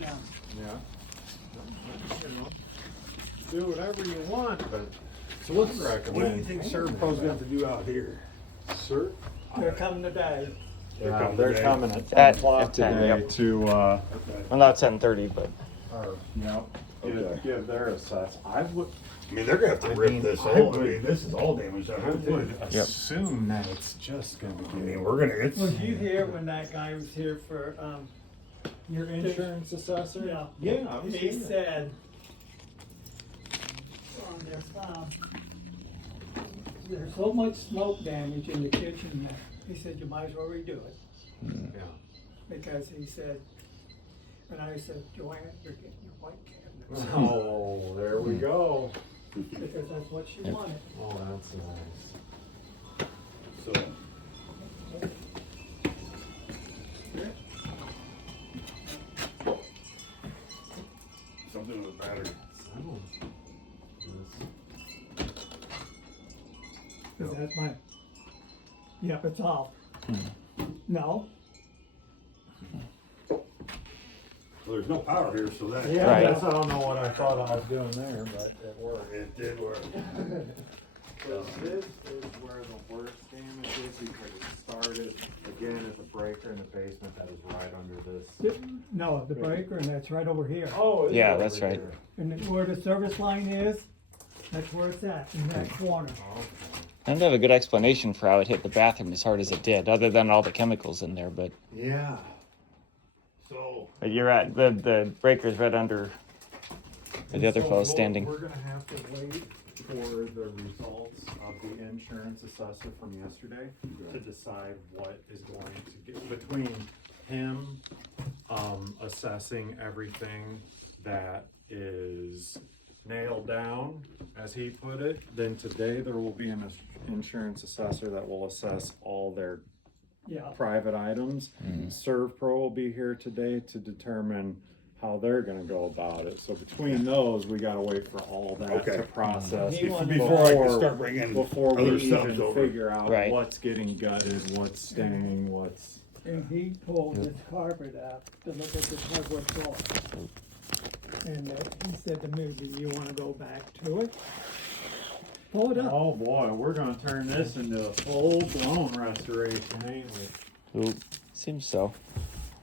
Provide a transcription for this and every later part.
done. Yeah. You know, do whatever you want, but So what do you recommend think Servpro's got to do out here? Sir? They're coming today. Yeah, they're coming at 10 At o'clock 10, today yep. to, Well, not 10:30, but give their assess. I would, I mean, they're gonna have to rip this I whole. I would- mean, this is all damaged out I would here. assume that it's just gonna I be. mean, we're gonna. It's. Was you here when that guy was here for, Your insurance assessor? Yeah. Yeah, I was he here. said on their file, there's so much smoke damage in the kitchen there. He said, you might as well redo it. Yeah. Because he said, and I said, Joanne, you're getting your white cabinets. Oh, there we go. Because that's what she wanted. Oh, that's nice. So. Something with the battery. Is that my, yep, it's off. No, Well, there's no power here, so that. Yeah, Right. I don't know what I thought I was doing there, but it worked. It did work. So this is where the worst damage is because it started again at the breaker in the basement that is right under this. no, the breaker, and that's right over here. Oh, Yeah, over that's right. here. And then where the service line is, that's where it's at, in that corner. I don't have a good explanation for how it hit the bathroom as hard as it did, other than all the chemicals in there. But Yeah. So. you're at the breaker's right under where the other So fellow's standing. We're gonna have to wait for the results of the insurance assessor from yesterday to decide what is going to get between him assessing everything that is nailed down, as he put it. Then today there will be an insurance assessor that will assess all their Yeah, private items. ServPro will be here today to determine how they're gonna go about it. So between those, we gotta wait for all that Okay. to process He wanted- Before I can start bringing before we other even subs over. figure out Right. what's getting gutted, what's staying, what's. and he pulled this carpet out to look at this hardwood floor. And he said to me, do you wanna go back to it? Pull it up. Oh boy, we're gonna turn this into a full-blown restoration, ain't we? Ooh, seems so.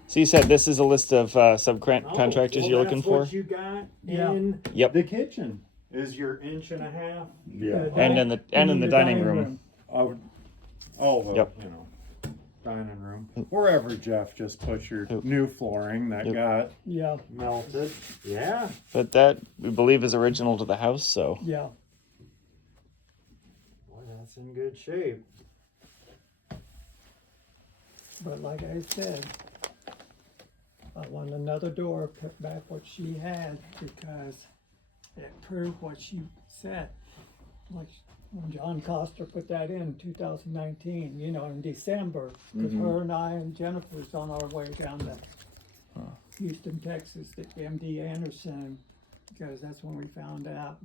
So you said this is a list of subcontractors well, you're looking that's for? what you got Yeah. in Yep. the kitchen is your 1.5 inch. Yeah. And in the dining room. Oh, well, Yep. you know, dining room, wherever Jeff just put your new flooring that Yep. got Yeah, melted. Yeah. But that we believe is original to the house, so yeah. Boy, that's in good shape. But like I said, I want another door put back what she had because it proved what she said. Like when John Coster put that in 2019, you know, in December, because her and I and Jennifer was on our way down to Houston, Texas, to MD Anderson, because that's when we found out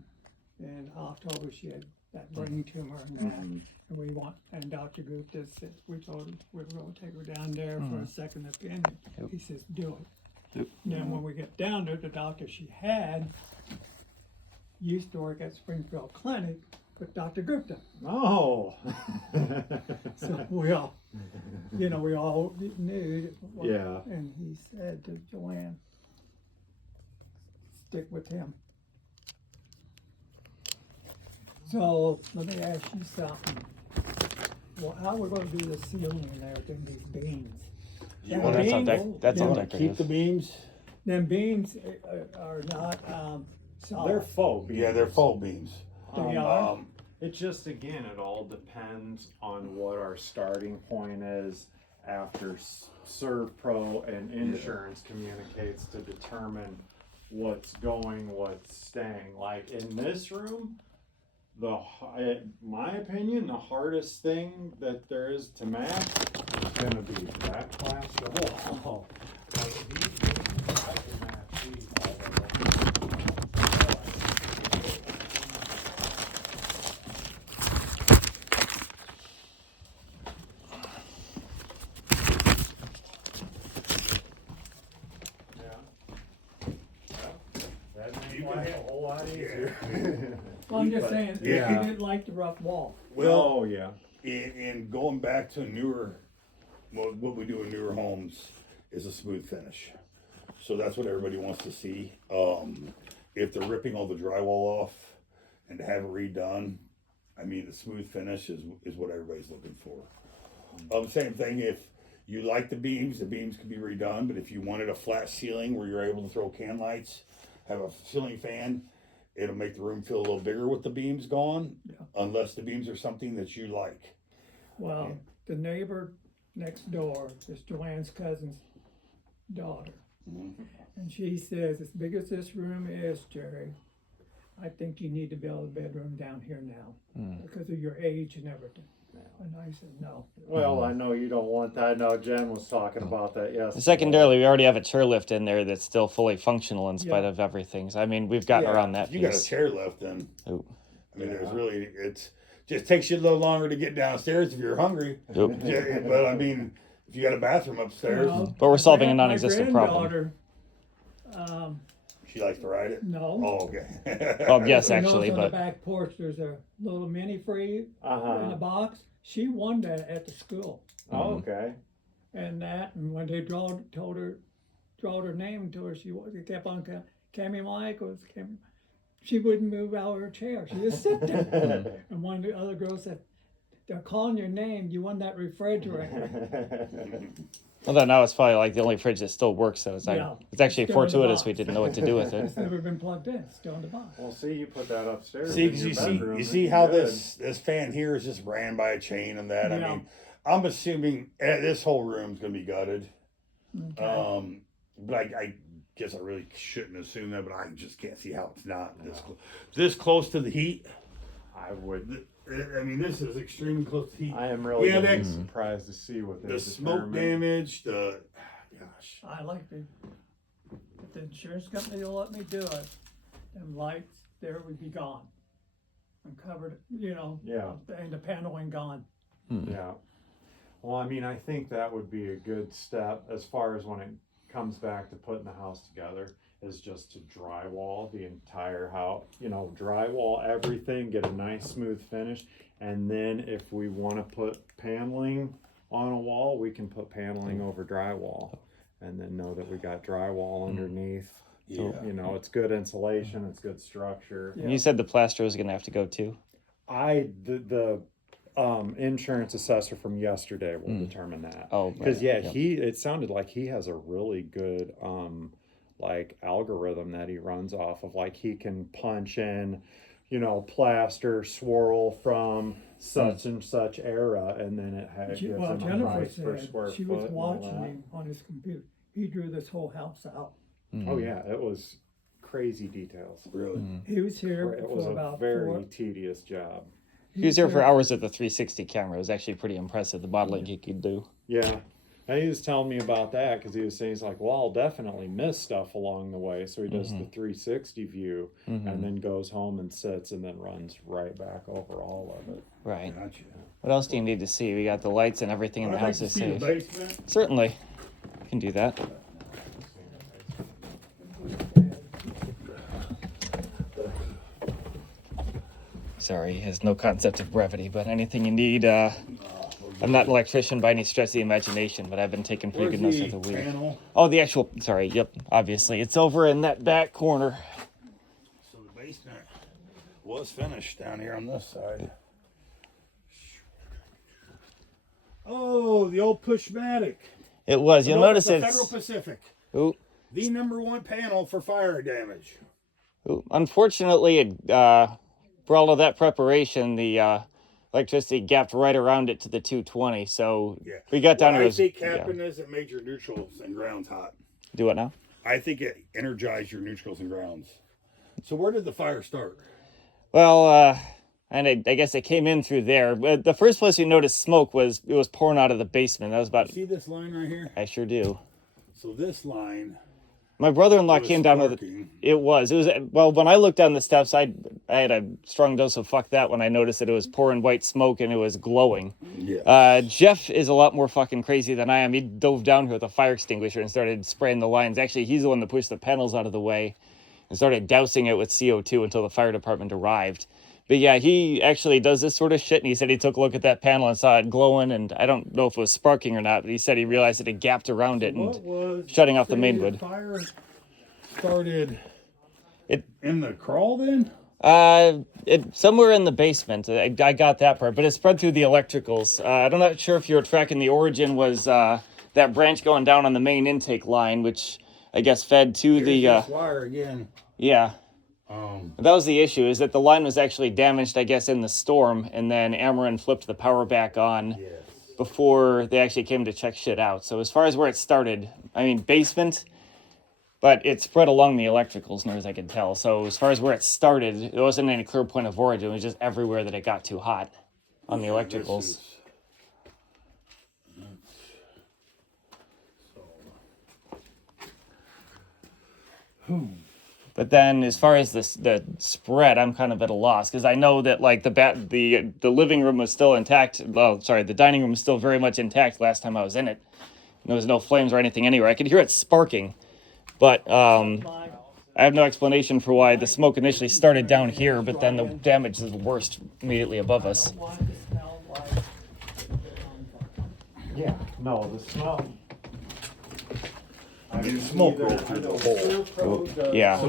in October she had that brain tumor and that. And we want, and Dr. Gupta said, we told him we were gonna take her down there for a second opinion. He says, do it. Then when we get down there, the doctor she had used to work at Springfield Clinic with Dr. Gupta. Oh. So we all, you know, we all knew. Yeah. And he said to Joanne, stick with him. So let me ask you something. Well, how we're gonna do the ceiling and everything, these beams? Them well, that's all beams- that's all them- Keep the decorative. beams. Them beams are not, solid. They're faux beams. Yeah, they're faux beams. They are. It just, again, it all depends on what our starting point is after ServPro and insurance communicates to determine what's going, what's staying. Like in this room, in my opinion, the hardest thing that there is to match is gonna be that plaster wall. Like, these beams, I can match these all the way. Yeah. life a whole lot easier. Well, I'm just saying, Yeah. you didn't like the rough wall. Well, Oh, yeah. in going back to newer, what we do in newer homes is a smooth finish. So that's what everybody wants to see. If they're ripping all the drywall off and to have it redone, I mean, the smooth finish is what everybody's looking for. Same thing, if you like the beams can be redone, but if you wanted a flat ceiling where you're able to throw can lights, have a ceiling fan, it'll make the room feel a little bigger with the beams gone, unless the beams are something that you like. Well, the neighbor next door is Joanne's cousin's daughter. And she says, as big as this room is, Jerry, I think you need to build a bedroom down here now because of your age and everything. And I said, no. Well, I know you don't want that. I know Jen was talking about that yesterday. Secondarily, we already have a chairlift in there that's still fully functional in spite Yeah. of everything. So, I mean, we've gotten around that If you got a piece. chair left, then Ooh. I mean, there's really it's just takes you a little longer to get downstairs if you're hungry. Oop. Yeah, but I mean, if you got a bathroom upstairs, Well, But we're my solving a my non-existent problem. granddaughter, she likes to ride it. no. Oh, okay. Well, yes, She knows actually, on the but back porch, there's a little mini free in Uh-huh. a box. She won that at the school. Oh, okay. And when they drawed her name to her, she kept on Cammy Michaels. She wouldn't move out of her chair. She just sit there. And one of the other girls said, "They're calling your name. You won that refrigerator." well, then now it's probably like the only fridge that still works. So it's like Yeah. it's actually Still in the fortuitous box. we didn't know what to do with it. It's never been plugged in. It's still in the box. Well, see, you put that upstairs. See, in because your bedroom. you see It's how good. this fan here is just ran by a chain and that. I Yeah. mean, I'm assuming this whole room's gonna be gutted. Okay. But I guess I really shouldn't assume that, but I just can't see how it's not this close to the heat. I would. I mean, this is extremely close to heat. I am really Yeah, gonna be that's- surprised to see what they The smoke determine. damage, gosh. I like the, if the insurance company will let me do it, them lights there would be gone. I'm covered, Yeah. and the paneling gone. Yeah. Well, I mean, I think that would be a good step as far as when it comes back to putting the house together, is just to drywall the entire house, drywall everything, get a nice smooth finish. And then if we want to put paneling on a wall, we can put paneling over drywall and then know that we got drywall underneath. Yeah. It's good insulation, it's good structure. Yeah. You said the plaster was gonna have to go too. The insurance assessor from yesterday will determine that. Oh, because right. Yep. it sounded like he has a really good algorithm that he runs off of. Like he can punch in, plaster swirl from such and such era, and then it gives him a Jennifer price per said square she foot was and all watching that. him on his computer. He drew this whole house out. Oh yeah, it was crazy details. Really? He was here It was for a about very tedious job. He was here for hours at the 360 camera. It was actually pretty impressive, the modeling he could do. Yeah. And he was telling me about that because he was saying, he's like, well, I'll definitely miss stuff along the way. So he does the 360 view and then goes home and sits and then runs right back over all of it. Right. Gotcha. What else do you need to see? We got the lights and everything in the I'd like house to is see the safe. basement. Certainly. Can do that. Sorry, he has no concept of brevity, but anything you need, I'm not an electrician by any stretch of the imagination, but I've been taking pretty good notes of the week. Panel? Oh, the actual, sorry, yep, obviously. It's over in that back corner. So the basement was finished down here on this side. Oh, the old Pushmatic. It was. You'll notice the it's. Federal Pacific. Ooh, The #1 panel for fire damage. ooh. Unfortunately, for all of that preparation, the electricity gapped right around it to the 220. So Yeah. we got down What to I his. think happened is it made your neutrals and grounds hot. Do what now? I think it energized your neutrals and grounds. So where did the fire start? Well, and I guess it came in through there. But the first place we noticed smoke was it was pouring out of the basement. That was about. See this line right here? I sure do. So this line My brother-in-law was came down with it. sparking. It was. Well, when I looked down the steps, I had a strong dose of fuck that when I noticed that it was pouring white smoke and it was glowing. Yeah. Jeff is a lot more fucking crazy than I am. He dove down here with a fire extinguisher and started spraying the lines. Actually, he's the one that pushed the panels out of the way. and started dousing it with CO2 until the fire department arrived. But yeah, he actually does this sort of shit, and he said he took a look at that panel and saw it glowing, and I don't know if it was sparking or not, but he said he realized it had gapped around it What and was shutting off the say main wood. Fire started It in the crawl then? It somewhere in the basement. I got that part, but it spread through the electricals. I'm not sure if you were tracking the origin was that branch going down on the main intake line, which I guess fed to the This wire again. yeah. That was the issue, is that the line was actually damaged, I guess, in the storm, and then Ameren flipped the power back on before they actually came to check shit out. So as far as where it started, I mean, basement, but it spread along the electricals, near as I could tell. So as far as where it started, there wasn't any clear point of origin. It was just everywhere that it got too hot on the electricals. But then, as far as the spread, I'm kind of at a loss, because I know that like the living room was still intact. Well, sorry, the dining room was still very much intact last time I was in it. There was no flames or anything anywhere. I could hear it sparking, but I have no explanation for why the smoke initially started down here, but then the damage is worst immediately above us. Yeah, no, the smell. I mean, smoke rolled through the hole. Yeah.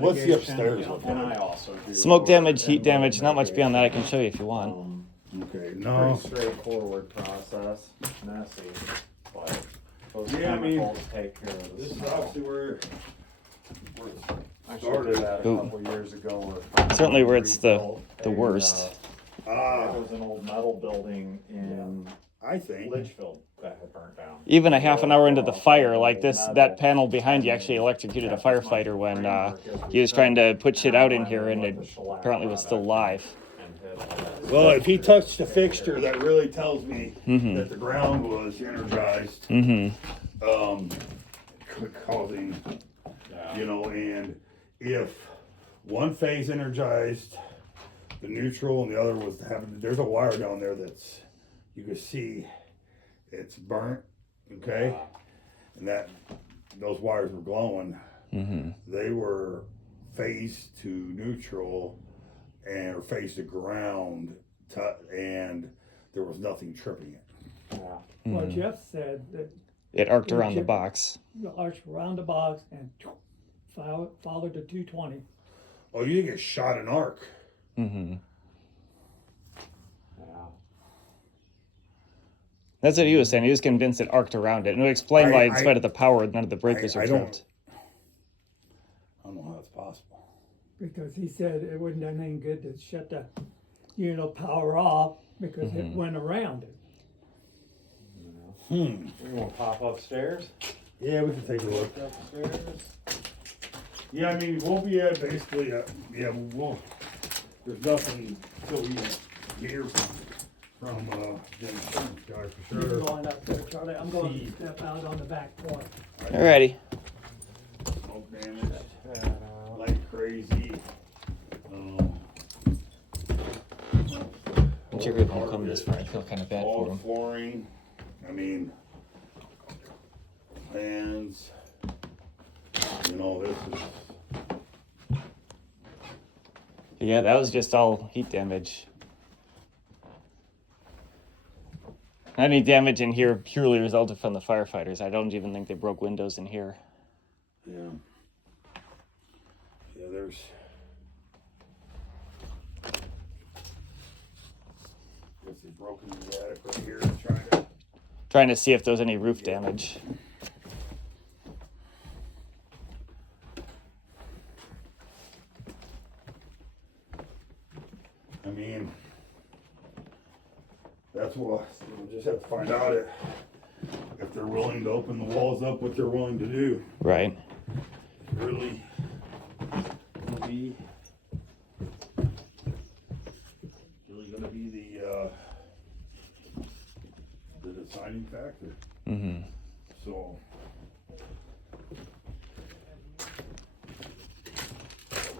What's the upstairs look And like? I also do. Smoke damage, heat damage, not much beyond that I can show you if you want. Okay, no. Pretty straightforward process. Messy, but those Yeah, I mean, chemicals take care of the This is smell. obviously where I it started started. that a Ooh. couple years ago. Certainly where it's the And, worst. It was an old metal building in I think. Litchfield that had burnt down. Even a half an hour into the fire, like that panel behind you actually electrocuted a firefighter when he was trying to put shit out in here, and it apparently was still live. Well, if he touched the fixture, that really tells me that the ground was energized, causing, you know, and if one phase energized the neutral and the other was having, there's a wire down there that's, you can see it's burnt, okay? And that, those wires were glowing. They were phased to neutral and or phased to ground, and there was nothing tripping it. Well, Jeff said that It arced around the box. the arch around the box and followed the 220. Oh, you didn't get shot in arc. That's what he was saying. He was convinced it arced around it. And it would explain why, in spite of the power, none of the breakers were tripped. I don't know how that's possible. Because he said it wouldn't do anything good to shut the power off because it went around it. You want to pop upstairs? Yeah, we can take a look. Upstairs? Yeah, I mean, we'll be at basically, there's nothing till we hear from the insurance guy for You're sure. going up there, Charlie. I'm going to step out on the back porch. Alrighty. Smoke damage, like crazy. I'm sure people won't come this far. I feel kind of bad for All them. flooring, I mean, fans, you know, this is. Yeah, that was just all heat damage. Any damage in here purely resulted from the firefighters. I don't even think they broke windows in here. Yeah. Yeah, there's. Guess they broke into the attic right here Trying to see if there was any roof damage. I mean, that's what we'll just have to find out if they're willing to open the walls up, what they're willing to do. Right. Really gonna be the deciding factor. So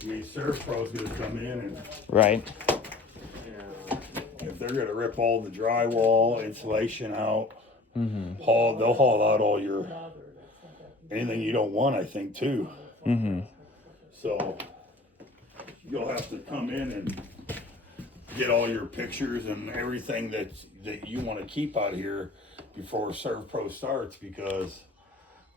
I mean, Surf Pro's gonna come in and Right. if they're gonna rip all the drywall, insulation out, they'll haul out all your anything you don't want, I think too. So you'll have to come in and get all your pictures and everything that you want to keep out here before Serve Pro starts, because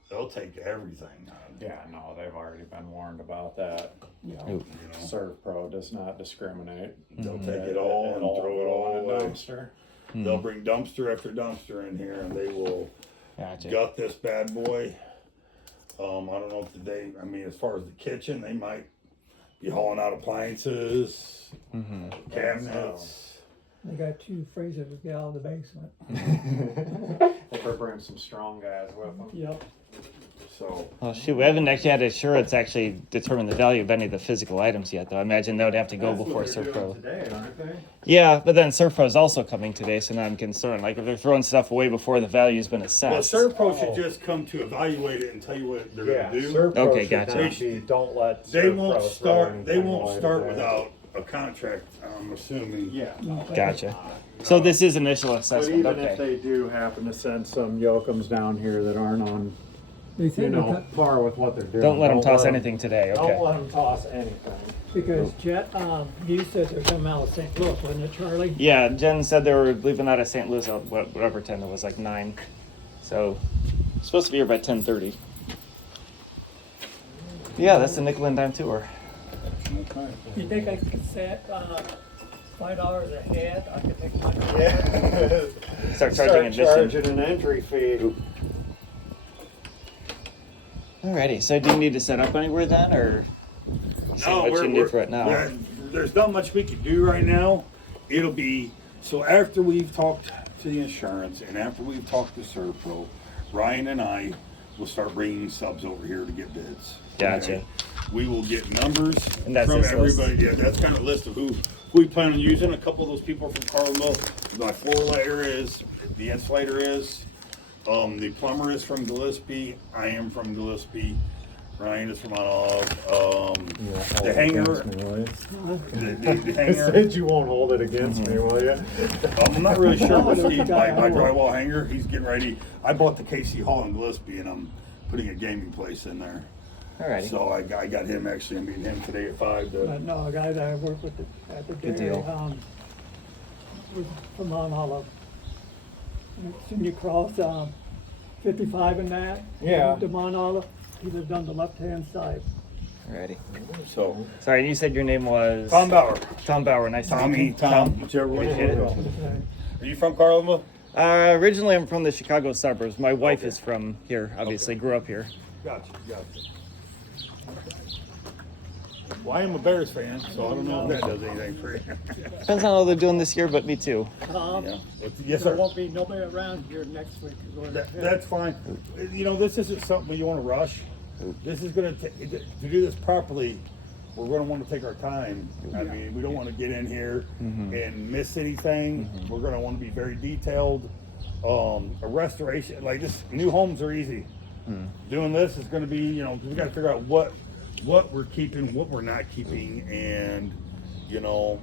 they'll take everything. Yeah, no, they've already been warned about that. Yeah. You know, Serve Pro does not discriminate. they'll take it all and throw it all in a away. dumpster. They'll bring dumpster after dumpster in here, and they will Gotcha. gut this bad boy. I don't know if I mean, as far as the kitchen, they might be hauling out appliances, cabinets. They got 2 freezers to get out of the basement. If they bring some strong guys with them. Yep. So Well, shoot, we haven't actually had assurance actually determine the value of any of the physical items yet, though. I imagine that would have to go before Surpro. Today, aren't they? Yeah, but then Surpro is also coming today, so now I'm concerned. Like, if they're throwing stuff away before the value's been well, assessed. Serve Pro should just come to evaluate it and tell you what they're Yeah, gonna do. Serve Pro Okay, should gotcha. not be, don't let They Serve won't Pro start. throw They anything won't away start today. without a contract. I'm assuming. Yeah. Gotcha. So this is initial But assessment, even if okay. they do happen to send some Yokums down here that aren't on, They you said know, par with what they're doing. Don't let them toss let 'em- anything today, Don't okay. let them toss anything. because Chet, you said they're coming out of St. Louis, wasn't it, Charlie? Yeah, Jen said they were leaving out of St. Louis at whatever time it was, like 9. So, supposed to be here by 10:30. Yeah, that's the nickel and dime tour. Okay. You think I could set $5 a head? I could make money. Yeah. Start charging admission. charging an entry fee. Alrighty, so do you need to set up anywhere then, or see what you need for it now? There's not much we can do right now. It'll be, so after we've talked to the insurance and after we've talked to Serve Pro, Ryan and I will start bringing subs over here to get bids. Gotcha. We will get numbers And that's from this list? everybody. Yeah, that's kind of a list of who we plan on using. A couple of those people from Carmel. My floor layer is, the insulator is, the plumber is from Gillespie. I am from Gillespie. Ryan is from Onov. The hanger, the I hanger. said you won't hold it against me, will you? I'm not really sure what Steve, my drywall hanger, he's getting ready. I bought the KC Hall in Gillespie and I'm putting a gaming place in there. Alrighty. So I got him, actually, I'm meeting him today at 5 to, No, a guy that I work with at the Good dairy, deal. was from Mount Olive. Soon you cross 55 and that. Yeah. To Mount Olive, he lived on the left-hand side. Alrighty. so. Sorry, you said your name was Tom Bauer, Tom Bauer. Nice to meet you. Tom, whichever one. Appreciate it. Are you from Carmel? Originally, I'm from the Chicago suburbs. My wife Okay. is from here. Obviously, grew up here. Gotcha. Well, I am a Bears fan, so I don't know if that does anything for you. Depends on how they're doing this year, but me too. Yeah. Yes, There sir. won't be nobody around here next week. That's fine. You know, this isn't something you want to rush. This is going to do this properly. We're going to want to take our time. I mean, we don't want to get in here and miss anything. We're going to want to be very detailed. A restoration, like this, new homes are easy. Doing this is going to be, you know, we got to figure out what we're keeping, what we're not keeping, and you know,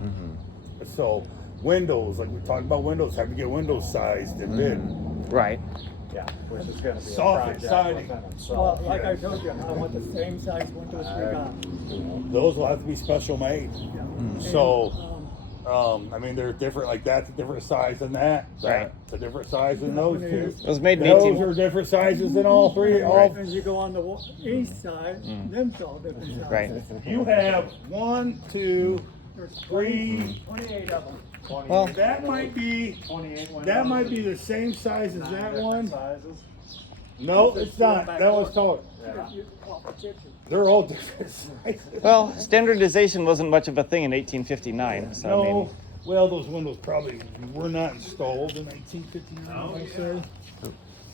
so windows, like we talked about windows, have to get windows sized and bid. Right. Yeah, which is gonna be a Soffit project siding. within Well, itself. like I told you, I want the same size windows we got. Those will have to be special made. Yeah. So, I mean, they're different, like that's a different size than that. Right. That's a different size than those two. It was made in Those 18. are different sizes than all three. All And you go on the east side, them's all different sizes. Right. you have 1, 2, There's 3. 28 of them. Well, That might be 28 windows. that might be the same size as that Different one. Sizes. No, it's not. That was taller. Yeah. They're all different sizes. well, standardization wasn't much of a thing in 1859. So I No, mean, well, those windows probably were not installed in 1859. Oh, I say.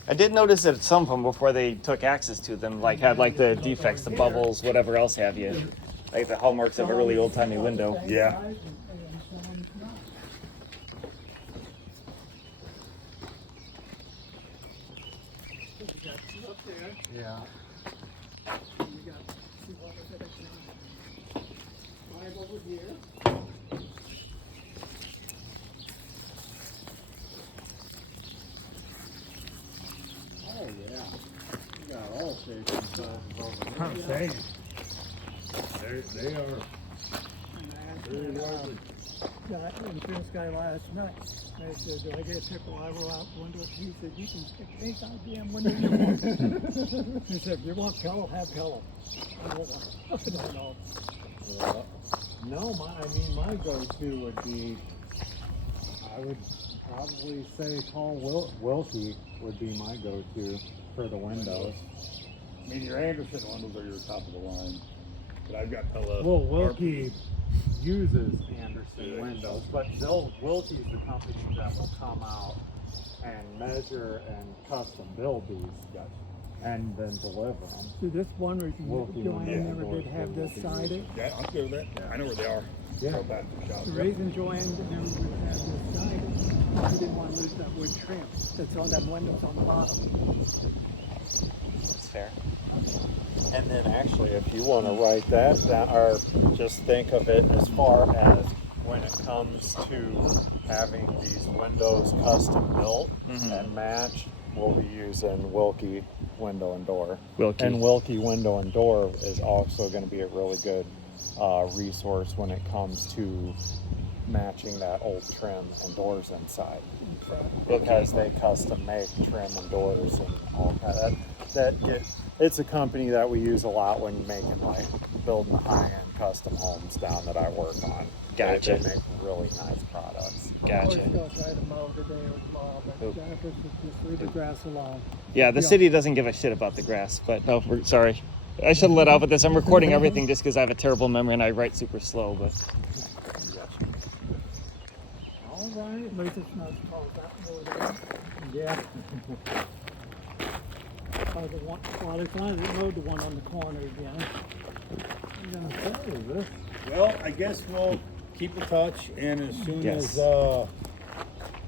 I did notice that some of them, before they took access to them, like had like the defects, the bubbles, whatever else have you, like the hallmarks of a really old timey window. Yeah. Yeah. Oh, yeah. You got all shapes and sizes over there. I'm saying. They are very lively. Yeah, insurance guy last night, I said, do I get a tickle? I roll out window. He said, you can stick any goddamn window you want. He said, if you want pillow, have pillow. I don't want, I don't know. No, my go-to would be, I would probably say call Wilkie would be my go-to for the windows. I mean, your Anderson windows are your top of the line, but I've got Pella. Well, Wilkie uses Anderson windows, but Wilkie's the company that will come out and measure and custom build these and then deliver them. See, this one reason Wilkie Joanne windows never did have this sided. Yeah, I'm good with that. I know where they are. Yeah. Go back to the shop. The reason Joanne never would have this sided, she didn't want to lose that wood trim that's on them windows on the bottom. That's fair. And then actually, if you want to write that down, or just think of it as far as when it comes to having these windows custom built and matched, we'll be using Wilkie window and door. Wilkie. And Wilkie window and door is also going to be a really good resource when it comes to matching that old trim and doors inside, because they custom make trim and doors and all that. It's a company that we use a lot when making building high-end custom homes down that I work on. Gotcha. They make really nice products. I was Gotcha. going to try to mow today or tomorrow, but Jennifer said just leave the grass alone. Yeah, the city doesn't give a shit about the grass, but no, we're sorry. I should have let out with this. I'm recording everything just because I have a terrible memory and I write super slow, but All right, at least it's not as tall as that road. Yeah. The one, well, they finally mowed the one on the corner again. I'm gonna say this. Well, I guess we'll keep in touch, and as soon Yes. as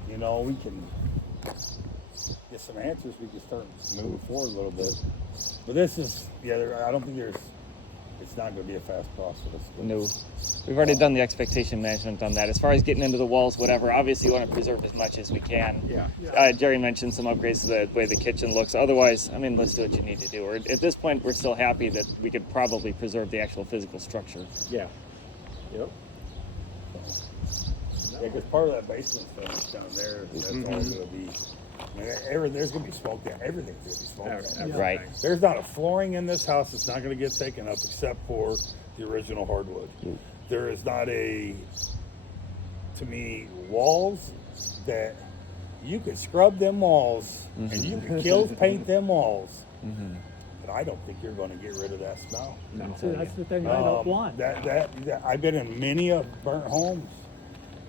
we can get some answers, we can start moving forward a little bit. But this is, I don't think it's not going to be a fast process. no. We've already done the expectation management on that. As far as getting into the walls, whatever, obviously you want to preserve as much as we can. Yeah. Jerry mentioned some upgrades to the way the kitchen looks. Otherwise, I mean, let's do what you need to do. At this point, we're still happy that we could probably preserve the actual physical structure. Yeah. Yep. Yeah, because part of that basement stuff down there, that's all going to be. I mean, there's going to be smoke there. Everything's going to be smoke there. Right. There's not a flooring in this house that's not going to get taken up except for the original hardwood. There is not to me, walls that you could scrub them walls and you could kill paint them walls. But I don't think you're going to get rid of that smell. No. See, that's the thing I don't want. That I've been in many of burnt homes,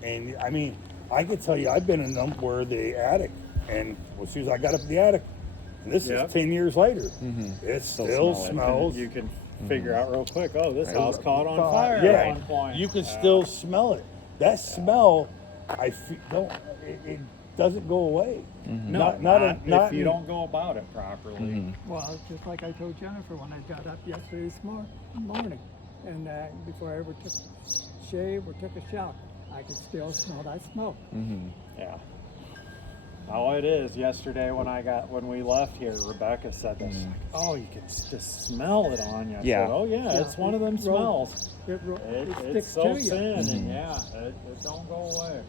and I mean, I could tell you I've been in them where the attic, and as soon as I got up to the attic, and this is 10 years later, it still smells. You can figure out real quick, oh, this house caught on fire Yeah, at one point. you can still smell it. That smell, it doesn't go away. No, not if you don't go about it properly. Well, just like I told Jennifer when I got up yesterday morning, and before I ever took a shave or took a shower, I could still smell that smoke. Yeah. Oh, it is. Yesterday when we left here, Rebecca said this. Oh, you can just smell it on you. I Yeah. said, oh yeah, it's one of them smells. It It sticks soaks to you. in, and it don't go away.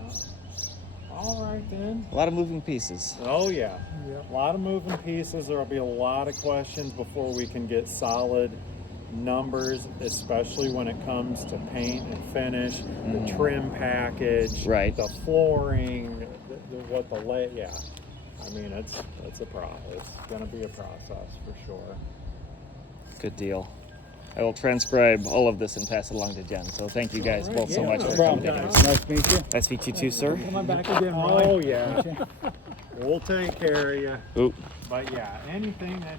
Yeah. All right then. A lot of moving pieces. Oh yeah. Yep. A lot of moving pieces. There'll be a lot of questions before we can get solid numbers, especially when it comes to paint and finish, the trim package, Right. the flooring, yeah. I mean, it's gonna be a process for sure. Good deal. I will transcribe all of this and pass it along to Jen. So thank you guys both so much for coming in. Nice to meet you. Nice to meet you too, sir. Come on back again, Ryan. Oh yeah. We'll take care of you. Oop. But yeah, anything that